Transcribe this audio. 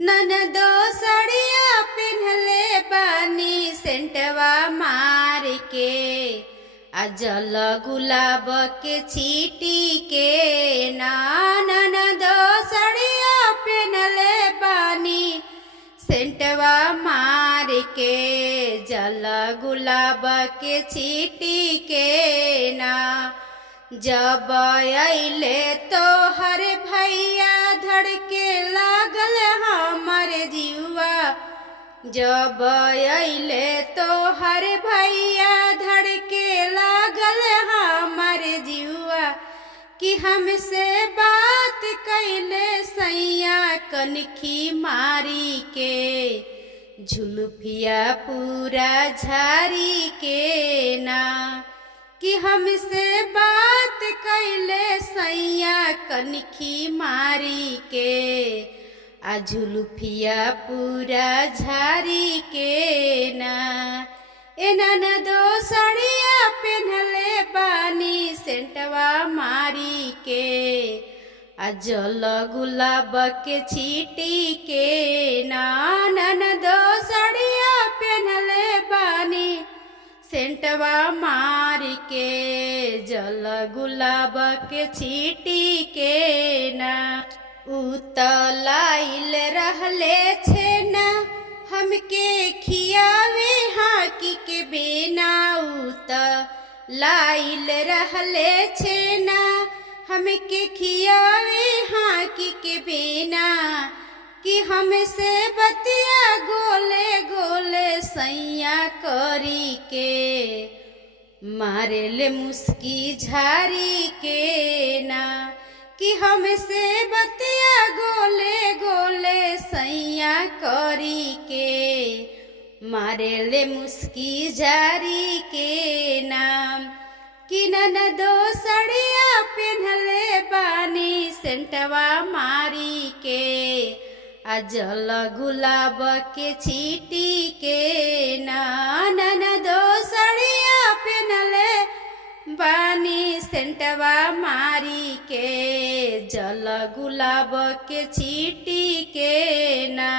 ननदो सड़िया पिन्हले बानी सेंटवा मार के अजल गुलाब के चीटी के ना। ननदो सड़िया पिन्हले बानी सेंटवा मार के जल गुलाब के चीटी के ना। जब अइले तो हर भैया धड़के लागल हमर जीवा। जब अइले तो हर भैया धड़के लागल हमर जीवा कि हमसे बात कैले सैया कनखी मारी के झुलुफिया पूरा झारी के ना। कि हमसे बात कैले सैया कनखी मारी के आ झुलुफिया पूरा झारी के ना। ए ननदो सड़िया पेन्हले बानी सेंटवा मारी के आ जल गुलाब के चीटी के ना। ननदो सड़िया पेन्हले बानी सेंटवा मार के जल गुलाब के चीटी के ना। उतलाइल रहले छे ना हमके खियावे हाकी के बेना। उतलाइल रहले छे ना हमके खियावे हाकी के बेना। कि हमसे बतिया गोले गोले सैया करी के मारेले मुस्की झारी के ना। कि हमसे बतिया गोले गोले सैया करी के मारेले मुस्की झारी के ना। कि ननदो सड़िया पेन्हले बानी सेंटवा मारी के अजल गुलाब के चीटी के ना। ननदो सड़िया पेन्हले बानी सेंटवा मारी के जल गुलाब के चीटी के ना।